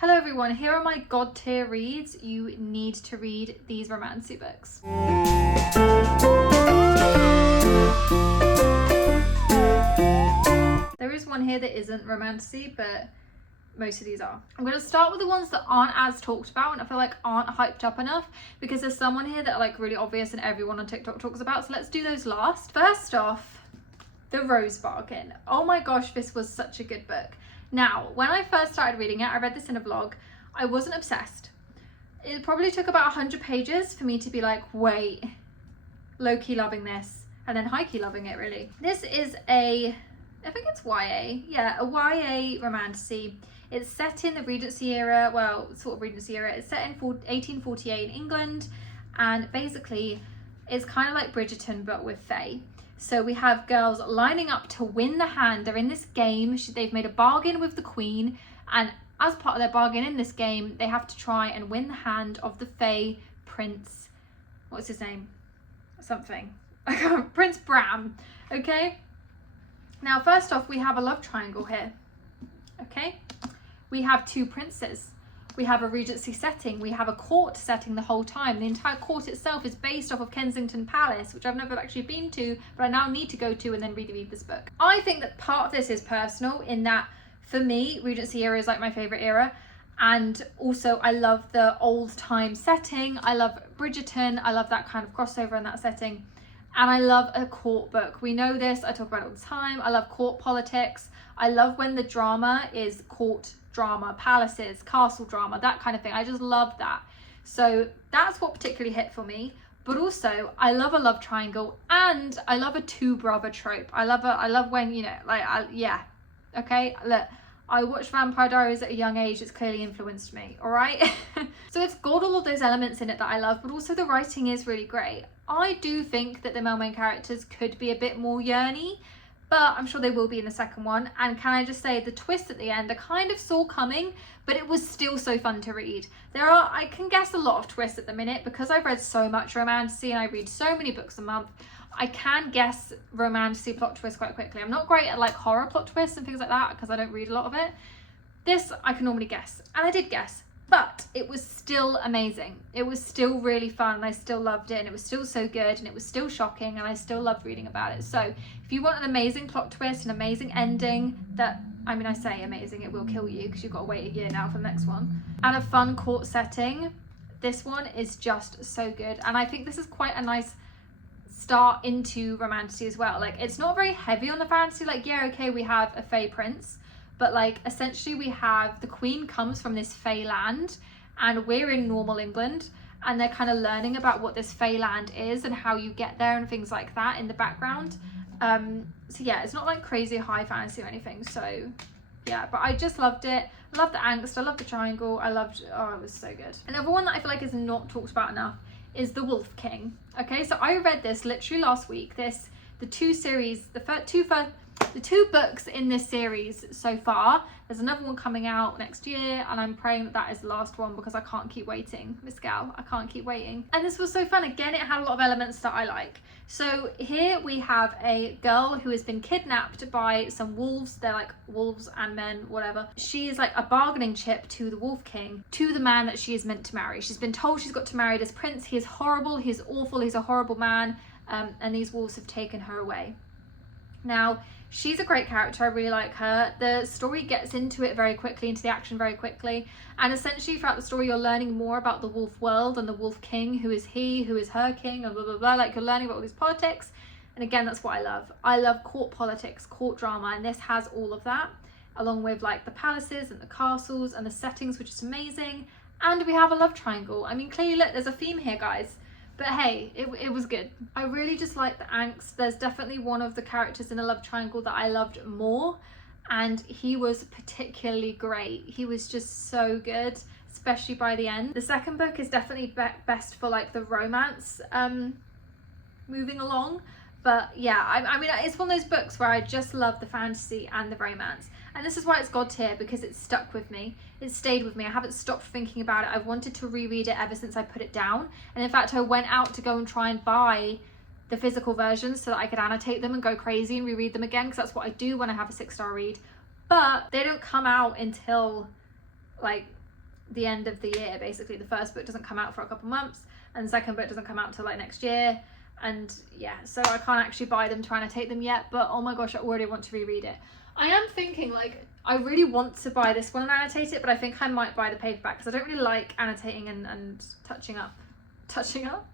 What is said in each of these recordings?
Hello everyone, here are my god tier reads. You need to read these Romantasy books. There is one here that isn't Romantasy, but most of these are. I'm going to start with the ones that aren't as talked about and I feel like aren't hyped up enough, because there's someone here that are like really obvious and everyone on TikTok talks about, so let's do those last. First off, The Rose Bargain. Oh my gosh, this was such a good book. Now, when I first started reading it, I read this in a vlog, I wasn't obsessed. It probably took about 100 pages for me to be like, wait, low-key loving this, and then high-key loving it, really. This is I think it's YA. Yeah, a YA Romantasy. It's set in the Regency era, well, sort of Regency era. It's set in 1848 in England, and basically it's kind of like Bridgerton, but with fae. So we have girls lining up to win the hand. They're in this game. They've made a bargain with the queen, and as part of their bargain in this game, they have to try and win the hand of the fae prince. What's his name? Something. Prince Bram. Okay. Now, first off, we have a love triangle here. Okay. We have two princes. We have a Regency setting. We have a court setting the whole time. The entire court itself is based off of Kensington Palace, which I've never actually been to, but I now need to go to and then read this book. I think that part of this is personal in that, for me, Regency era is like my favourite era. And also I love the old time setting. I love Bridgerton. I love that kind of crossover in that setting. And I love a court book. We know this. I talk about it all the time. I love court politics. I love when the drama is court drama, palaces, castle drama, that kind of thing. I just love that. So that's what particularly hit for me. But also I love a love triangle, and I love a two brother trope. I love when, you know, like, yeah. Okay, look, I watched Vampire Diaries at a young age. It's clearly influenced me, all right? So it's got all of those elements in it that I love, but also the writing is really great. I do think that the male main characters could be a bit more yearny, but I'm sure they will be in the second one. And can I just say, the twist at the end, I kind of saw coming, but it was still so fun to read. I can guess a lot of twists at the minute, because I've read so much Romantasy and I read so many books a month. I can guess Romantasy plot twists quite quickly. I'm not great at like horror plot twists and things like that, because I don't read a lot of it. This I can normally guess, and I did guess, but it was still amazing. It was still really fun, and I still loved it, and it was still so good, and it was still shocking, and I still loved reading about it. So if you want an amazing plot twist, an amazing ending that, I mean, I say amazing, it will kill you because you've got to wait a year now for the next one, and a fun court setting, this one is just so good. And I think this is quite a nice start into Romantasy as well. Like, it's not very heavy on the fantasy. Like, yeah, okay, we have a fae prince, but like essentially we have the queen comes from this fae land, and we're in normal England, and they're kind of learning about what this fae land is and how you get there and things like that in the background. So yeah, it's not like crazy high fantasy or anything. So yeah, but I just loved it. I love the angst, I love the triangle, oh, it was so good. Another one that I feel like is not talked about enough is The Wolf King. Okay, so I read this literally last week. The two books in this series so far. There's another one coming out next year, and I'm praying that that is the last one, because I can't keep waiting, Miss Gal. I can't keep waiting. And this was so fun. Again, it had a lot of elements that I like. So here we have a girl who has been kidnapped by some wolves. They're like wolves and men, whatever. She is like a bargaining chip to the Wolf King, to the man that she is meant to marry. She's been told she's got to marry this prince. He is horrible, he's awful, he's a horrible man, and these wolves have taken her away. Now, she's a great character. I really like her. The story gets into it very quickly, into the action very quickly, and essentially throughout the story you're learning more about the wolf world and the Wolf King. Who is he? Who is her king? And blah blah blah. Like, you're learning about all these politics, and again, that's what I love. I love court politics, court drama, and this has all of that, along with like the palaces and the castles and the settings, which is amazing. And we have a love triangle. I mean, clearly, look, there's a theme here, guys. But hey, it was good. I really just like the angst. There's definitely one of the characters in a love triangle that I loved more, and he was particularly great. He was just so good, especially by the end. The second book is definitely best for like the romance moving along. But yeah, I mean, it's one of those books where I just love the fantasy and the romance. And this is why it's god tier, because it's stuck with me. It stayed with me. I haven't stopped thinking about it. I've wanted to reread it ever since I put it down. And in fact, I went out to go and try and buy the physical versions so that I could annotate them and go crazy and reread them again, because that's what I do when I have a 6-star read. But they don't come out until like the end of the year. Basically, the first book doesn't come out for a couple months, and the second book doesn't come out till like next year. And yeah, so I can't actually buy them to annotate them yet, but oh my gosh, I already want to reread it. I am thinking, like, I really want to buy this one and annotate it, but I think I might buy the paperback because I don't really like annotating and touching up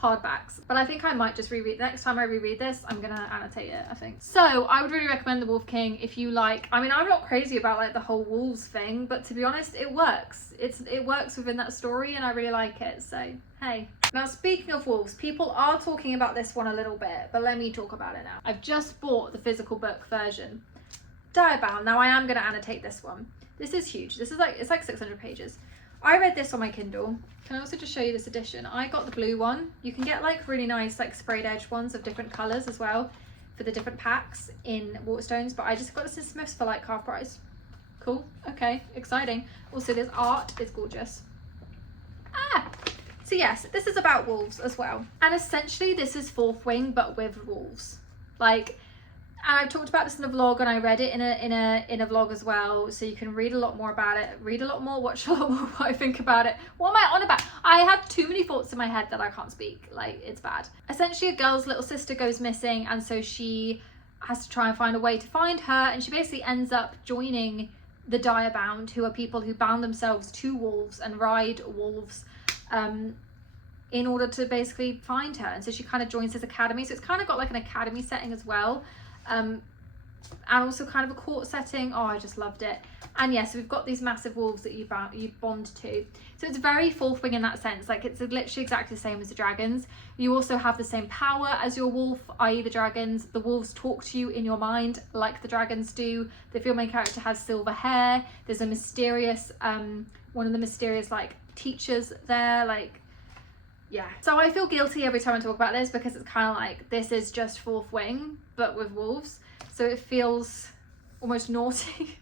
hardbacks. But I think I might just reread. Next time I reread this, I'm gonna annotate it, I think. So I would really recommend The Wolf King if you like. I mean, I'm not crazy about like the whole wolves thing, but to be honest, it works. It works within that story, and I really like it. So hey. Now, speaking of wolves, people are talking about this one a little bit, but let me talk about it now. I've just bought the physical book version. Diabound. Now I am going to annotate this one. This is huge. This is like, it's like 600 pages. I read this on my Kindle. Can I also just show you this edition? I got the blue one. You can get like really nice like sprayed edge ones of different colours as well for the different packs in Waterstones, but I just got this in Smiths for like half price. Cool. Okay. Exciting. Also, this art is gorgeous. So yes, this is about wolves as well. And essentially this is Fourth Wing, but with wolves. Like, and I've talked about this in a vlog, and I read it in a vlog as well, so you can read a lot more about it, read a lot more, watch a lot more what I think about it. What am I on about? I have too many thoughts in my head that I can't speak. Like, it's bad. Essentially, a girl's little sister goes missing, and so she has to try and find a way to find her, and she basically ends up joining the Direbound, who are people who bound themselves to wolves and ride wolves in order to basically find her. And so she kind of joins this academy, so it's kind of got like an academy setting as well. And also kind of a court setting. Oh, I just loved it. And yes, so we've got these massive wolves that you bond to. So it's very Fourth Wing in that sense. Like, it's literally exactly the same as the dragons. You also have the same power as your wolf, i.e. the dragons. The wolves talk to you in your mind like the dragons do. The female main character has silver hair. There's a mysterious, one of the mysterious like teachers there, like, yeah. So I feel guilty every time I talk about this because it's kind of like, this is just Fourth Wing but with wolves, so it feels almost naughty.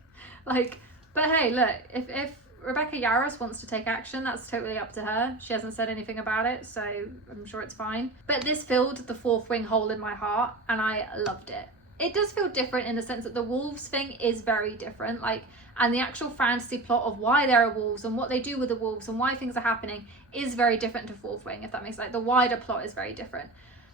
Like, but hey, look, if Rebecca Yarros wants to take action, that's totally up to her. She hasn't said anything about it, so I'm sure it's fine. But this filled the Fourth Wing hole in my heart, and I loved it. It does feel different in the sense that the wolves thing is very different, like, and the actual fantasy plot of why there are wolves and what they do with the wolves and why things are happening is very different to Fourth Wing, if that makes sense. Like, the wider plot is very different.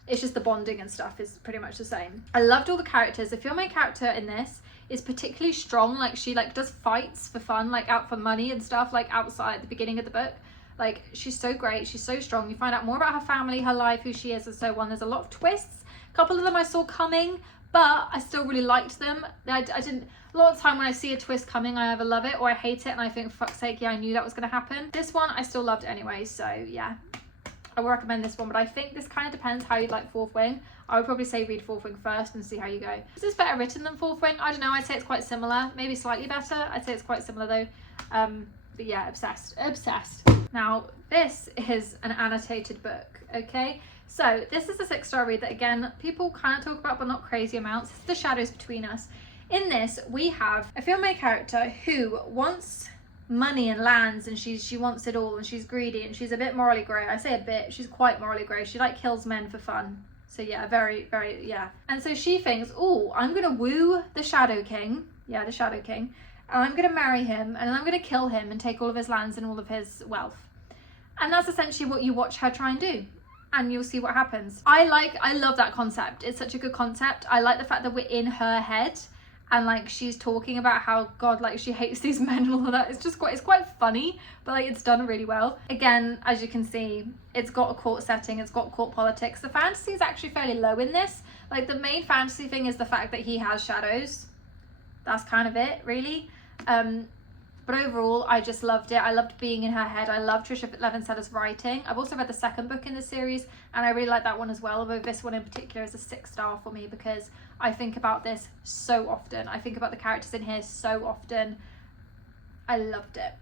It's just the bonding and stuff is pretty much the same. I loved all the characters. The female main character in this is particularly strong. Like, she like does fights for fun, like out for money and stuff, like outside at the beginning of the book. Like, she's so great. She's so strong. You find out more about her family, her life, who she is, and so on. There's a lot of twists. A couple of them I saw coming, but I still really liked them. I didn't, a lot of the time when I see a twist coming, I either love it or I hate it, and I think, for fuck's sake, yeah, I knew that was going to happen. This one I still loved anyway, so yeah. I would recommend this one, but I think this kind of depends how you'd like Fourth Wing. I would probably say read Fourth Wing first and see how you go. Is this better written than Fourth Wing? I don't know, I'd say it's quite similar. Maybe slightly better. I'd say it's quite similar though. But yeah, obsessed. Now, this is an annotated book, okay? So this is a 6-star read that, again, people kind of talk about, but not crazy amounts. It's The Shadows Between Us. In this, we have a female main character who wants money and lands, and she wants it all, and she's greedy, and she's a bit morally grey. I say a bit, she's quite morally grey. She like kills men for fun. So yeah, very, very, yeah. And so she thinks, oh, I'm gonna woo the Shadow King. Yeah, the Shadow King. And I'm gonna marry him, and I'm gonna kill him and take all of his lands and all of his wealth. And that's essentially what you watch her try and do. And you'll see what happens. I love that concept. It's such a good concept. I like the fact that we're in her head, and like she's talking about how, God, like she hates these men and all of that. It's quite funny, but like it's done really well. Again, as you can see, it's got a court setting, it's got court politics. The fantasy is actually fairly low in this. Like, the main fantasy thing is the fact that he has shadows. That's kind of it, really. But overall, I just loved it. I loved being in her head. I love Trisha Levensetter's writing. I've also read the second book in the series, and I really like that one as well, although this one in particular is a 6-star for me because I think about this so often. I think about the characters in here so often. I loved it.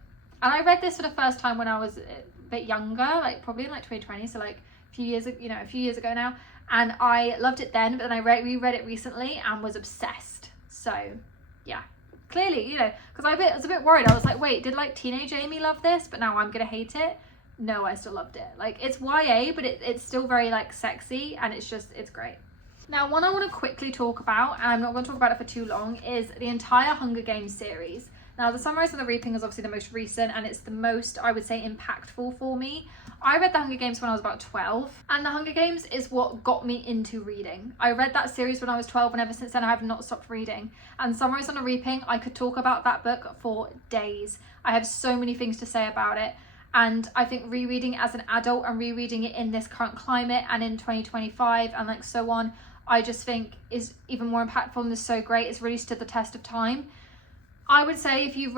And I read this for the first time when I was a bit younger, like probably in like 2020, so like a few years ago now. And I loved it then, but then I reread it recently and was obsessed. So yeah. Clearly, you know, because I was a bit worried. I was like, wait, did like teenage Amy love this, but now I'm gonna hate it? No, I still loved it. Like, it's YA, but it's still very like sexy, and it's great. Now, one I want to quickly talk about, and I'm not going to talk about it for too long, is the entire Hunger Games series. Now, The Sunrise and the Reaping is obviously the most recent, and it's the most, I would say, impactful for me. I read The Hunger Games when I was about 12, and The Hunger Games is what got me into reading. I read that series when I was 12, and ever since then I have not stopped reading. And Sunrise on the Reaping, I could talk about that book for days. I have so many things to say about it. And I think rereading it as an adult and rereading it in this current climate and in 2025 and like so on, I just think is even more impactful and is so great. It's really stood the test of time. I would say if you've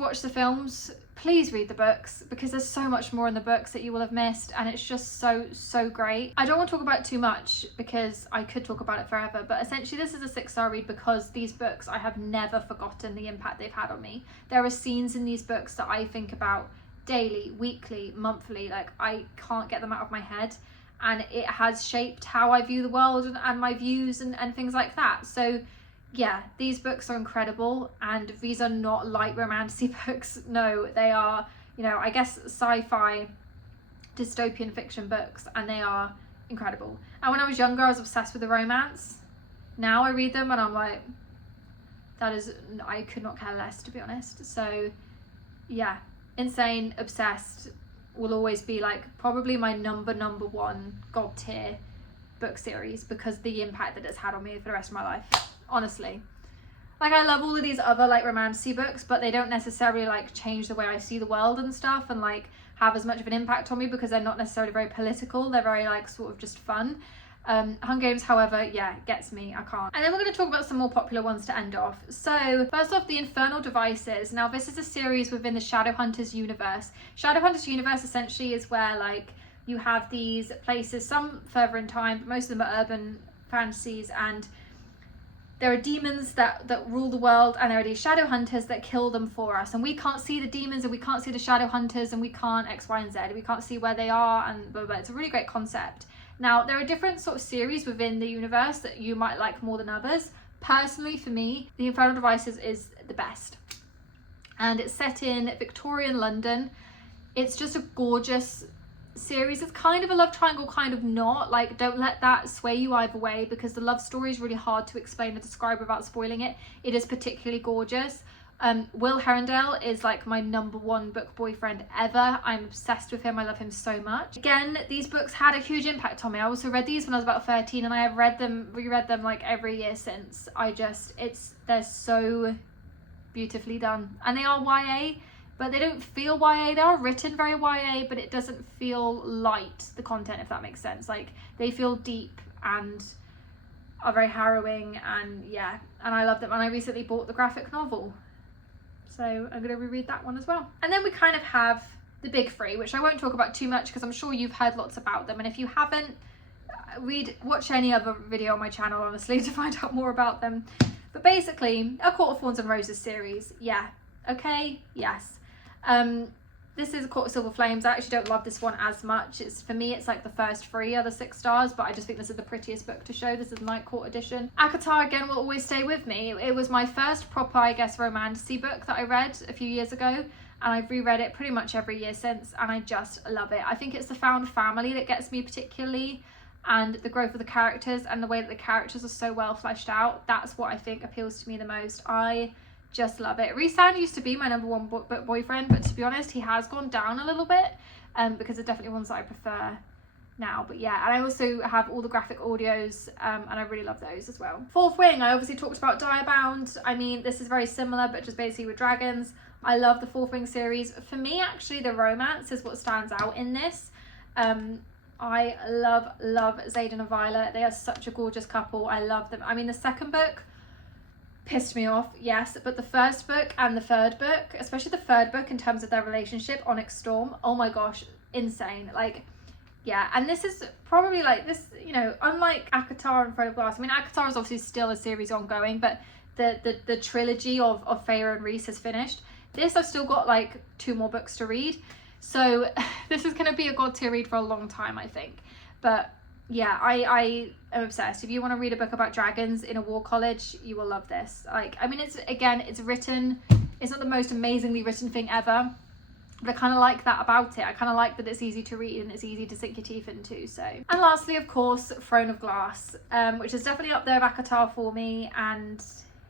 watched the films, please read the books, because there's so much more in the books that you will have missed, and it's just so great. I don't want to talk about it too much because I could talk about it forever, but essentially this is a 6-star read because these books, I have never forgotten the impact they've had on me. There are scenes in these books that I think about daily, weekly, monthly, like I can't get them out of my head, and it has shaped how I view the world and my views and things like that. So yeah, these books are incredible, and these are not light romantasy books. No, they are, you know, I guess sci-fi dystopian fiction books, and they are incredible. And when I was younger, I was obsessed with the romance. Now I read them and I'm like, I could not care less, to be honest. So yeah, insane, obsessed, will always be like probably my number one god tier book series, because the impact that it's had on me for the rest of my life. Honestly, like I love all of these other like romantasy books, but they don't necessarily like change the way I see the world and stuff, and like have as much of an impact on me, because they're not necessarily very political. They're very like sort of just fun. Hunger Games, however, yeah, gets me. I can't. And then we're going to talk about some more popular ones to end off. So first off, The Infernal Devices. Now this is a series within the Shadowhunters universe. Shadowhunters universe essentially is where like you have these places, some further in time, but most of them are urban fantasies, and there are demons that rule the world, and there are these shadow hunters that kill them for us, and we can't see the demons and we can't see the shadow hunters, and we can't X, Y, and Z. We can't see where they are, and blah, blah, blah. It's a really great concept. Now, there are different sort of series within the universe that you might like more than others. Personally, for me, The Infernal Devices is the best. And it's set in Victorian London. It's just a gorgeous series. It's kind of a love triangle, kind of not. Like, don't let that sway you either way, because the love story is really hard to explain and describe without spoiling it. It is particularly gorgeous. Will Herondale is like my number one book boyfriend ever. I'm obsessed with him. I love him so much. Again, these books had a huge impact on me. I also read these when I was about 13, and I have reread them like every year since. They're so beautifully done, and they are YA, but they don't feel YA. They are written very YA, but it doesn't feel light, the content, if that makes sense. Like, they feel deep and are very harrowing, and yeah, and I love them. And I recently bought the graphic novel, so I'm going to reread that one as well. And then we kind of have the big three, which I won't talk about too much because I'm sure you've heard lots about them, and if you haven't, watch any other video on my channel, honestly, to find out more about them. But basically, A Court of Thorns and Roses series, yeah, okay, yes. This is A Court of Silver Flames. I actually don't love this one as much. For me, it's like the first 3 are the 6 stars, but I just think this is the prettiest book to show. This is the Night Court edition. acotar, again, will always stay with me. It was my first proper, I guess, romantasy book that I read a few years ago, and I've reread it pretty much every year since, and I just love it. I think it's the found family that gets me particularly, and the growth of the characters and the way that the characters are so well fleshed out. That's what I think appeals to me the most. I just love it. Rhysand used to be my number one book boyfriend, but to be honest, he has gone down a little bit, because they're definitely ones that I prefer now. But yeah, and I also have all the graphic audios, and I really love those as well. Fourth Wing, I obviously talked about Direbound. I mean, this is very similar, but just basically with dragons. I love the Fourth Wing series. For me, actually, the romance is what stands out in this. I love Xaden and Violet. They are such a gorgeous couple. I love them. I mean, the second book pissed me off, yes, but the first book and the third book, especially the third book in terms of their relationship, Onyx Storm, oh my gosh, insane. Like, yeah, and this is probably like this, you know, unlike acotar and Throne of Glass. I mean, acotar is obviously still a series ongoing, but the trilogy of Feyre and Rhys has finished. This, I've still got like 2 more books to read, so this is going to be a god tier read for a long time, I think. But yeah, I am obsessed. If you want to read a book about dragons in a war college, you will love this. Like, I mean, it's written, it's not the most amazingly written thing ever, but I kind of like that about it. I kind of like that it's easy to read and it's easy to sink your teeth into. So, and lastly, of course, Throne of Glass, which is definitely up there with acotar for me, and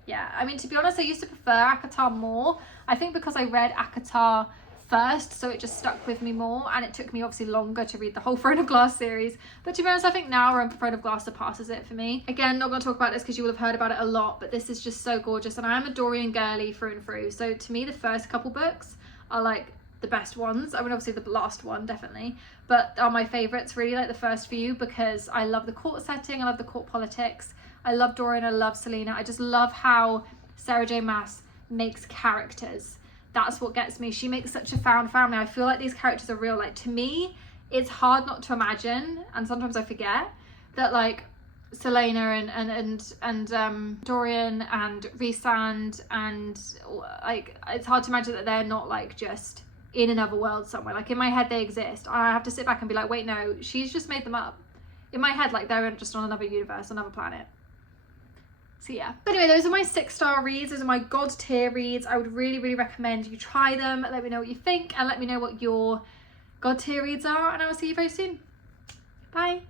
Yeah, I mean, to be honest, I used to prefer acotar more. I think because I read acotar first, so it just stuck with me more, and it took me obviously longer to read the whole Throne of Glass series. But to be honest, I think now Throne of Glass surpasses it for me. Again, not going to talk about this because you will have heard about it a lot, but this is just so gorgeous, and I am a Dorian girly through and through. So to me, the first couple books are like the best ones. I mean, obviously the last one definitely, but are my favorites really, like the first few, because I love the court setting, I love the court politics, I love Dorian, I love Selena. I just love how Sarah J Maas makes characters. That's what gets me. She makes such a found family. I feel like these characters are real. Like, to me, it's hard not to imagine, and sometimes I forget, that like Selena and Dorian and Rhysand, and like, it's hard to imagine that they're not like just in another world somewhere. Like, in my head they exist. I have to sit back and be like, wait, no, she's just made them up. In my head, like, they're just on another universe, another planet. So yeah. But anyway, those are my 6-star reads. Those are my god tier reads. I would really, really recommend you try them. Let me know what you think, and let me know what your god tier reads are, and I will see you very soon. Bye.